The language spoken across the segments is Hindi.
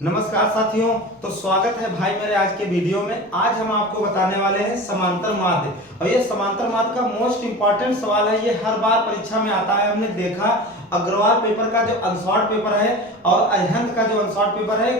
नमस्कार साथियों, तो स्वागत है भाई मेरे आज के वीडियो में। आज हम आपको बताने वाले हैं समांतर माध्य। और ये समांतर माध्य का मोस्ट इंपॉर्टेंट सवाल है। ये हर बार परीक्षा में आता है। हमने देखा अग्रवाल पेपर का जो अनसॉर्ट पेपर है और अरिहंत का जो अनसॉर्ट पेपर है,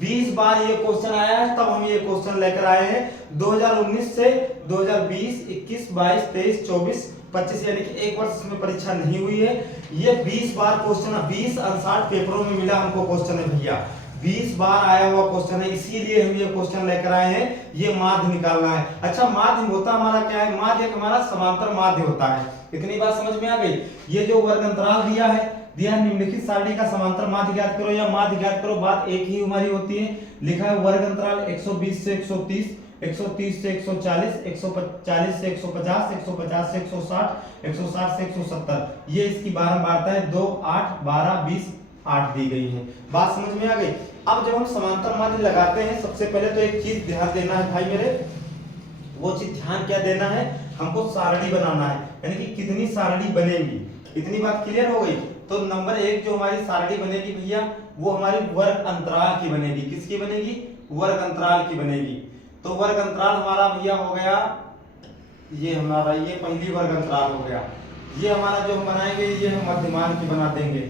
20 बार ये क्वेश्चन आया है। तब हम ये क्वेश्चन लेकर आए हैं 2019 से 2020, 21, 22, 23, 24, 25 यानी कि एक वर्ष में परीक्षा नहीं हुई है। ये 20 बार क्वेश्चन 20 अनसॉर्ट पेपरों में मिला हमको क्वेश्चन है भैया। 20 बार आया हुआ क्वेश्चन है, इसीलिए हम ये क्वेश्चन लेकर आए हैं। ये माध्य निकालना है। अच्छा, माध्य होता हमारा क्या है? माध्य एक हमारा समांतर माध्य होता है। इतनी बात समझ में आ गई। ये जो वर्ग अंतराल दिया निम्नलिखित सारणी का समांतर माध्य ज्ञात करो या माध्य ज्ञात करो। बात एक ही हमारी होती है। लिखा है वर्ग अंतराल 120 से 130, 130 से 140, 140 से 150, 150 से 160, 160 से 170। ये इसकी बारंबारता है। 2, 8, 12, 20, 8 दी गई है। बात समझ में आ गई। अब जब हम समांतर माध्य लगाते हैं, सबसे पहले तो एक चीज ध्यान देना है भाई मेरे। वो चीज ध्यान क्या देना है? हमको सारणी बनाना है, यानी कि कितनी सारणी बनेगी। इतनी बात क्लियर हो गई। तो नंबर 1 जो हमारी सारणी बनेगी भैया, वो हमारी वर्ग अंतराल की बनेगी। किसकी बनेगी? वर्ग अंतराल की बनेगी। तो वर्ग अंतराल हमारा भैया हो गया, ये हमारा ये पहली वर्ग अंतराल हो गया। ये हमारा जो हम बनाएंगे, ये हम मध्यमान की बना देंगे,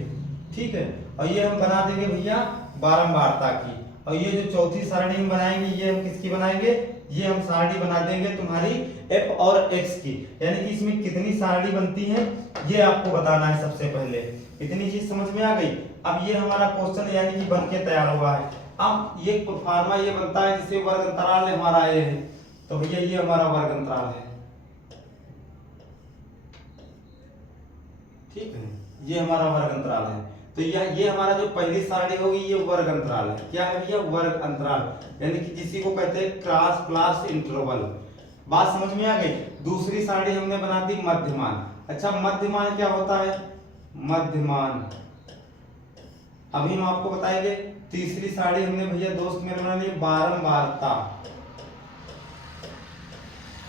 ठीक है। और ये हम बना देंगे भैया बारंबारता की। और ये जो चौथी सारणी हम बनाएंगे, ये हम किसकी बनाएंगे? ये हम सारणी बना देंगे तुम्हारी f और x की, यानी कि इसमें कितनी सारणी बनती है ये आपको बताना है सबसे पहले। इतनी चीज समझ में आ गई। अब ये हमारा क्वेश्चन यानी कि बन के तैयार हुआ है। अब ये फॉर्मा ये बनता है जिसे वर्ग अंतराल हमारा ये है। तो भैया ये हमारा वर्ग अंतराल है, ठीक है। ये हमारा वर्ग अंतराल है। तो ये हमारा जो पहली सारणी होगी, ये वर्ग अंतराल है। क्या है भैया? वर्ग अंतराल, यानी कि जिसी को कहते हैं क्रॉस प्लस इंटरवल। बात समझ में आ गई। दूसरी सारणी हमने बना दी मध्यमान। अच्छा, मध्यमान क्या होता है? मध्यमान अभी हम आपको बताएंगे। तीसरी सारणी हमने भैया दोस्त मेरे बना ली बारंबारता।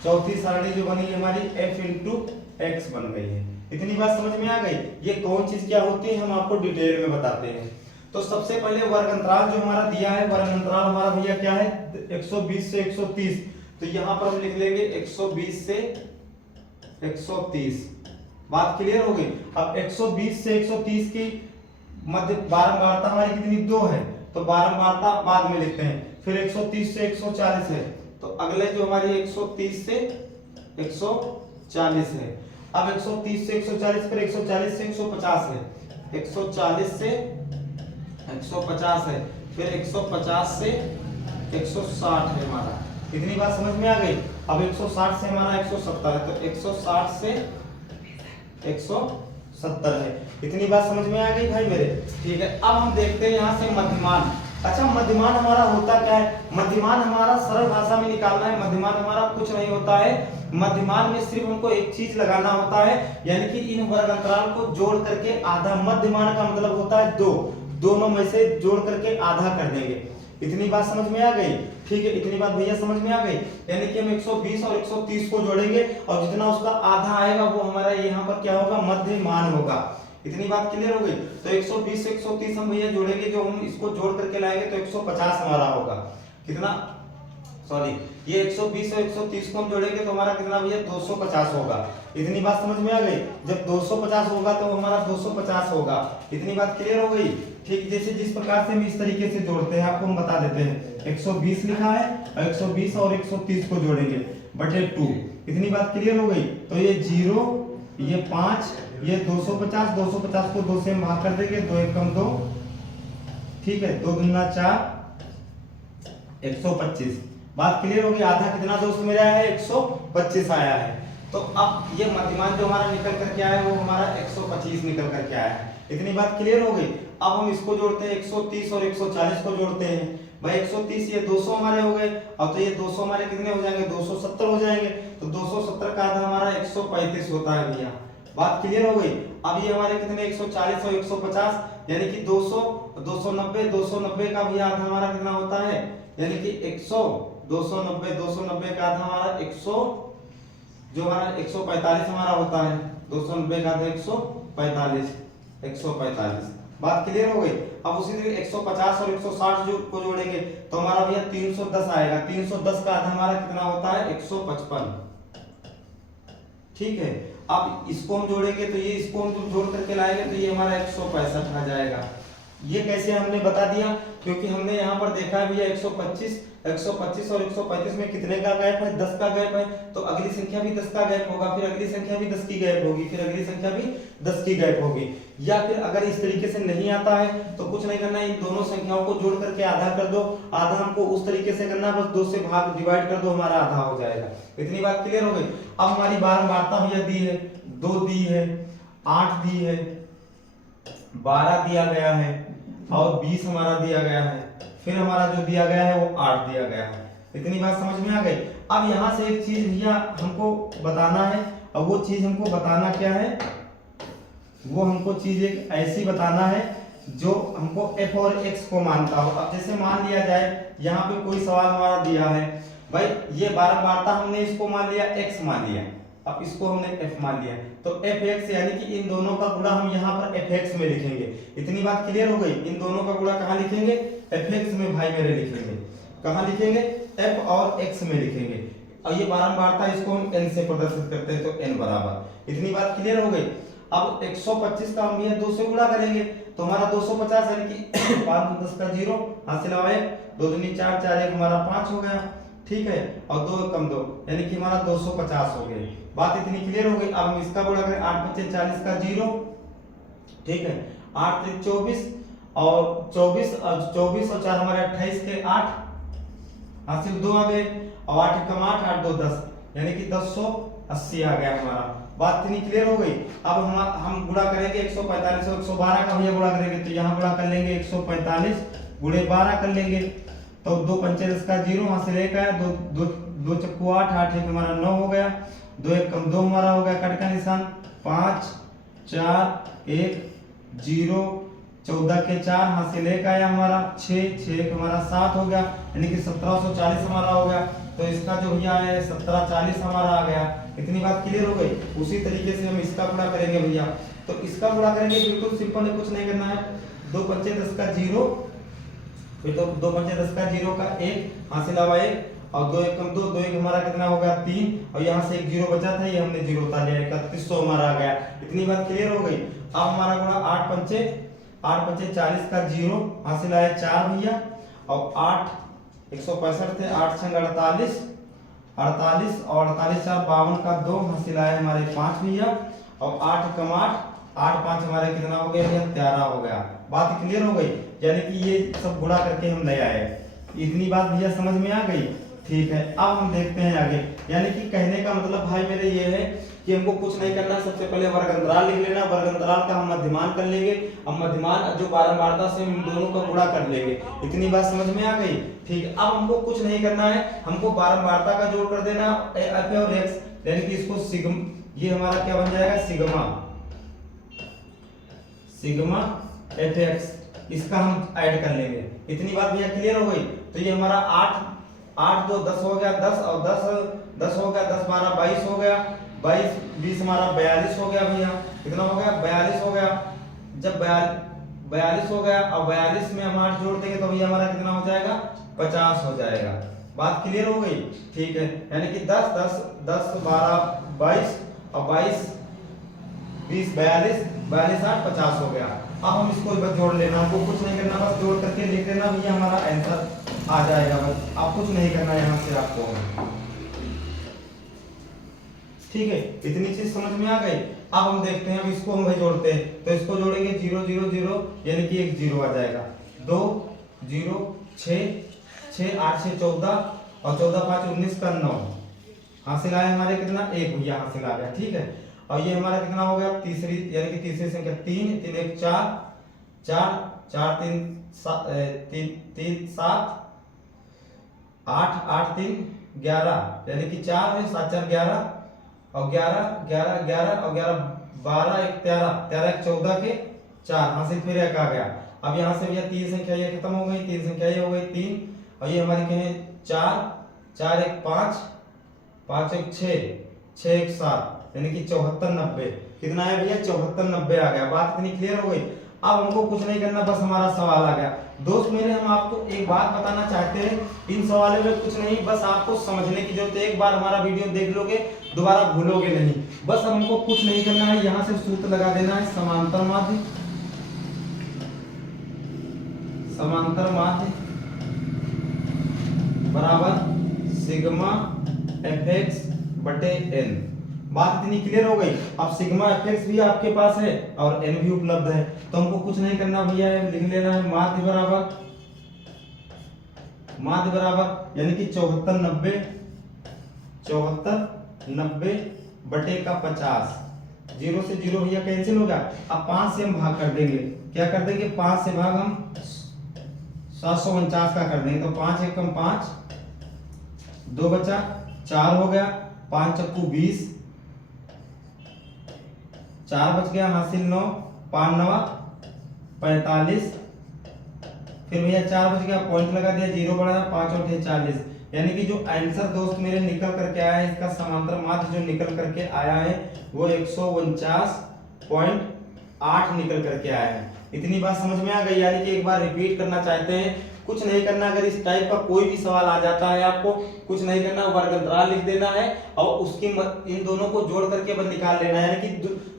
चौथी सारणी जो बनी हमारी f इंटू x बन गई है। इतनी बात समझ में आ गई। ये कौन चीज क्या होती है हम आपको डिटेल में बताते हैं। तो सबसे पहले वर्ग अंतराल जो हमारा दिया है, वर्ग अंतराल हमारा भैया क्या है? 120 से 130। तो यहां पर हम लिख लेंगे 120 से 130। बात क्लियर हो गई। अब 120 से 130 की मध्य बारंबारता हमारी कितनी? 2 है। तो बारंबारता बाद में लिखते हैं। फिर 130 से 140 है। तो अगले जो हमारी 130 से 140 है। अब 130 से 140, फिर 140 से 150 है। 140 से 150 है। फिर 150 से 160 है हमारा। इतनी बात समझ में आ गई। अब 160 से हमारा 170 है। तो 160 से 170 है। इतनी बात समझ में आ गई भाई मेरे, ठीक है। अब हम देखते हैं यहाँ से मध्यमान। अच्छा, मध्यमान हमारा होता क्या है? मध्यमान हमारा सरल भाषा में निकालना है। मध्यमान हमारा कुछ नहीं होता है। मध्यमान में सिर्फ हमको एक चीज लगाना होता है, यानी कि इन वर्ग अंतराल को जोड़ करके आधा। मध्यमान का मतलब होता है 2, दोनों में से जोड़ करके आधा कर देंगे। इतनी बात समझ में आ गई, ठीक है। इतनी बात भैया समझ में आ गई। यानी कि हम 120 और 130 को जोड़ेंगे और जितना उसका आधा आएगा वो हमारा यहाँ पर क्या होगा? मध्यमान होगा। इतनी बात क्लियर हो गई। तो 120 से 130 हम भैया जोड़ेंगे, जो हम इसको जोड़ करके लाएंगे तो 150 हमारा होगा। कितना? सॉरी, ये 120 और 130 को हम जोड़ेंगे तो हमारा कितना भैया? 250 होगा। इतनी बात समझ में आ गई। जब 250 होगा तो हमारा 250 होगा। इतनी बात क्लियर हो गई, ठीक। जैसे जिस प्रकार से हम इस तरीके से जोड़ते हैं आपको हम बता देते हैं। 120 लिखा है और 120 और 130 को जोड़ेंगे बटे 2। इतनी बात क्लियर हो गई। तो ये 0, ये 5, ये 250, 250 को 2 से हम भाग कर देंगे। 2 एकम 2, ठीक है। 2 दूना 4, 125। बात क्लियर होगी। आधा कितना दोस्त मेरा है? 125 आया है। तो अब ये मध्यमान जो हमारा निकल कर के आया है वो हमारा 125 निकल कर के आया है। इतनी बात क्लियर हो गई। अब हम इसको जोड़ते हैं, 130 और 140 को जोड़ते हैं भाई। 130 ये 200 हमारे हो गए। अब तो ये 200 हमारे कितने हो जाएंगे? 270 हो जाएंगे। तो 270 का आधा हमारा 135 होता है भैया। बात क्लियर हो गई। अब ये हमारे कितने? 140 और 150, यानी कि 200, 290, 290 का भी आधा हमारा कितना होता है? यानी कि 100, 290, 290 का आधा हमारा 100, जो हमारा 145 हमारा होता है। 290 का आधा 145, 145। बात क्लियर हो गई। अब उसी तरीके 150 और 160 जो को जोड़ेंगे तो हमारा भैया 310 आएगा। 310 का आधा हमारा कितना होता है 155। ठीक है, अब इसको हम जोड़ेंगे तो ये इसको हम जोड़ करके लाएंगे तो ये हमारा 165 आ जाएगा। ये कैसे हमने बता दिया, क्योंकि हमने यहाँ पर देखा है भैया 125 और 135 में कितने का गैप है, 10 का गैप है, तो अगली संख्या भी 10 का गैप होगा, फिर अगली संख्या भी 10 की गैप होगी, फिर अगली संख्या भी 10 की गैप होगी। या फिर अगर इस तरीके से नहीं आता है तो कुछ नहीं करना है, इन दोनों संख्याओं को जोड़ करके आधा कर दो। आधा हमको उस तरीके से करना है, बस 2 से भाग डिवाइड कर दो, हमारा आधा हो जाएगा। इतनी बात क्लियर हो गई। अब हमारी बारंबारता भैया दी है, 2 दी है, 8 दी है, 12 दिया गया है और 20 हमारा दिया गया है, फिर हमारा जो दिया गया है वो 8 दिया गया है। इतनी बात समझ में आ गई। अब यहाँ से एक चीज भैया हमको बताना है, और वो चीज हमको बताना क्या है, वो हमको चीज एक ऐसी बताना है जो हमको f और x को मानता हो। अब जैसे मान लिया जाए यहाँ पे कोई सवाल हमारा दिया है, भाई ये बारंबारता हमने इसको मान लिया x मान लिया, अब इसको हमने f मान लिया, तो fx यानी कि इन दोनों का गुणा हम यहाँ पर fx में लिखेंगे। इतनी बात क्लियर हो गई। इन दोनों का गुणा कहाँ लिखेंगे, fx में भाई मेरे लिखेंगे। कहाँ लिखेंगे, f और x में लिखेंगे। और ये बारंबारता इसको हम n से प्रदर्शित करते हैं, तो n बराबर। इतनी बात क्लियर हो गई। अब 125 का हम ये 2 से गुणा करेंगे तो हमारा 250 यानी कि 5 10 का 0 हासिल आवा 1, 2 दूनी 4, 4 1 हमारा 5 हो गया। ठीक है, और 2 कम 2 यानी कि हमारा 250 हो गए। बात इतनी क्लियर हो गई। अब हम इसका गुणा करें, 8 5 40 का 0, ठीक है, 8 3 24 और 24 और 4 हमारे 28 के 8 हासिल 2 आ गए, और 8 कम 8 8 2 10 यानी कि 1080 आ गया हमारा। बात इतनी क्लियर हो गई। अब हम गुणा करेंगे 145 और 112 का भैया गुणा करेंगे, तो यहाँ गुणा कर लेंगे 145 गुणे 12 कर लेंगे, तो 2 पंचे 10 का 0 वहां से लेकर आया, 2 चक्कू 8 8 1 हमारा 9 हो गया, 2 1 कम 2 हमारा हो गया, कट का निशान 5 4 1 0, 14 के 4 हाथ से लेकर आया हमारा 6 6 1 हमारा 7 हो गया, यानी कि 1740 हमारा हो गया। तो इसका जो भैया है 1740 हमारा आ गया। इतनी बात क्लियर हो गई। उसी तरीके से हम इसका गुणा करेंगे भैया, तो इसका गुणा करेंगे बिल्कुल सिंपल है, कुछ नहीं करना है। 2 पंचे 10 का 0, फिर 2 पंचे 10 का 0 का 1 हासिल आवा 1, और 2 1 कम 2 2 1 हमारा कितना हो गया 3, और यहाँ से एक 0 बचा था, ये हमने 0 उतार लिया, 3100 हमारा आ गया। इतनी बात क्लियर हो गई। अब हमारा गुणा 8 पंचे 40 का 0 हासिल आया 4 भैया, और 8 165 थे, 8 छंग 48 48 और 48 4 52 का 2 हासिल आया हमारे 5 भैया, और 8 कम 8 8 5 हमारे कितना हो गया, 13 हो गया। बात क्लियर हो गई, यानी कि ये सब गुणा करके हम ले आए। इतनी बात भैया समझ में आ गई। ठीक है, अब हम देखते हैं आगे। यानी कि कहने का मतलब भाई मेरे ये है कि हमको कुछ नहीं करना, सबसे पहले वर्ग अंतराल लिख लेना, वर्ग अंतराल का हम मध्यमान कर लेंगे, अब मध्यमान जो बारंबारता से हम इन दोनों का गुणा कर लेंगे। इतनी बात समझ में आ गई। ठीक है, अब हमको कुछ नहीं करना है, हमको बारंबारता का जोड़ कर देना f और x, यानी कि इसको सिग्मा, ये हमारा क्या बन जाएगा सिग्मा fx, इसका हम ऐड कर लेंगे। इतनी बात भैया क्लियर हो गई। तो ये हमारा 8 2 10 हो गया, 10 और 10 हो गया, 10 12 22 हो गया, 22 20 हमारा 42 हो गया भैया। कितना हो गया 42 हो गया। जब 42 हो गया और 42 में हम 8 जोड़ देंगे तो भैया हमारा कितना हो जाएगा 50 हो जाएगा। बात क्लियर हो गई। ठीक है, यानी कि 10 10 10 12 22 और 22 20 42 42 8 50 हो गया। अब हम इसको बस जोड़ लेना, हमको कुछ नहीं करना, बस जोड़ करके लिख लेना भैया, हमारा आंसर आ जाएगा। बस आप कुछ नहीं करना यहाँ से आपको। ठीक है, इतनी चीज समझ में आ गई। अब हम देखते हैं, अब इसको हम भाई जोड़ते हैं, तो इसको जोड़ेंगे 0 0 0 यानी कि एक 0 आ जाएगा, 2 0 6 6 8 6 14 और 14 5 19 का 9 हासिल आया हमारे कितना 1 भैया हासिल आ गया। ठीक है, और ये हमारा कितना हो गया तीसरी, यानी कि तीसरी संख्या 3 3 1 4 4 4 3 3 7 8 8 3 11 यानी कि 4 है 7 4 11 और 11 11 11 और 11 12 1 13 13 1 14 के 4 हासिल फिर 1 आ गया। अब यहाँ से भैया 3 संख्या ये खत्म हो गई, 3 संख्या ये हो गई 3, और ये हमारी क्या है 4 4 1 5 5 1 6 6 1 7 यानी कि 74 90। कितना है भैया 74 90 आ गया। बात इतनी क्लियर हो गई। अब हमको कुछ नहीं करना, बस हमारा सवाल आ गया। दोस्त मेरे, हम आपको एक बात बताना चाहते हैं, इन सवालों में कुछ नहीं, बस आपको समझने की जरूरत है। एक बार हमारा वीडियो देख लोगे दोबारा भूलोगे नहीं। बस हमको कुछ नहीं करना है, यहाँ से सूत्र लगा देना है, समांतर माध्य, समांतर माध्य बराबर सिग्मा fx बटे n। बात इतनी क्लियर हो गई। अब सिग्मा fx भी आपके पास है और n भी उपलब्ध है, तो हमको कुछ नहीं करना भैया, लिख लेना है माध्य बराबर यानी कि 74 बटे का 50। 0 से 0 भैया कैंसिल हो गया। अब 5 से हम भाग कर देंगे, क्या कर देंगे, 5 से भाग हम 749 का कर देंगे, तो 5 एकम 5, 2 बचा 4 हो गया, 5 चक्कू 20, 4 बच गया, हासिल 9, 5 9 45, फिर भैया 4 बच गया, पॉइंट लगा दिया, 0 बढ़ाया, 5 और 40। यानी कि जो आंसर दोस्त मेरे निकल करके आया है, इसका समांतर माध्य जो निकल करके आया है वो 149.8 निकल करके आया है। इतनी बात समझ में आ गई। यानी कि एक बार रिपीट करना चाहते हैं, कुछ नहीं करना, अगर इस टाइप का कोई भी सवाल आ जाता है आपको कुछ नहीं करना, वर्ग अंतराल लिख देना है और उसकी इन दोनों को जोड़ करके बस निकाल लेना है। यानी कि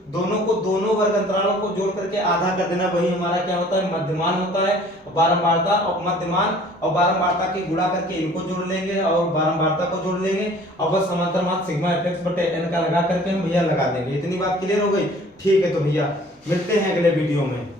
दोनों वर्ग अंतरालों को जोड़ करके आधा कर देना, वही हमारा क्या होता है, मध्यमान होता है। बारंबारता और मध्यमान और बारंबारता के गुणा करके इनको जोड़ लेंगे और बारंबारता को जोड़ लेंगे और बस समांतर माध्य सिग्मा fx बटे n का लगा करके हम भैया लगा देंगे। इतनी बात क्लियर हो गई। ठीक है, तो भैया मिलते हैं अगले वीडियो में।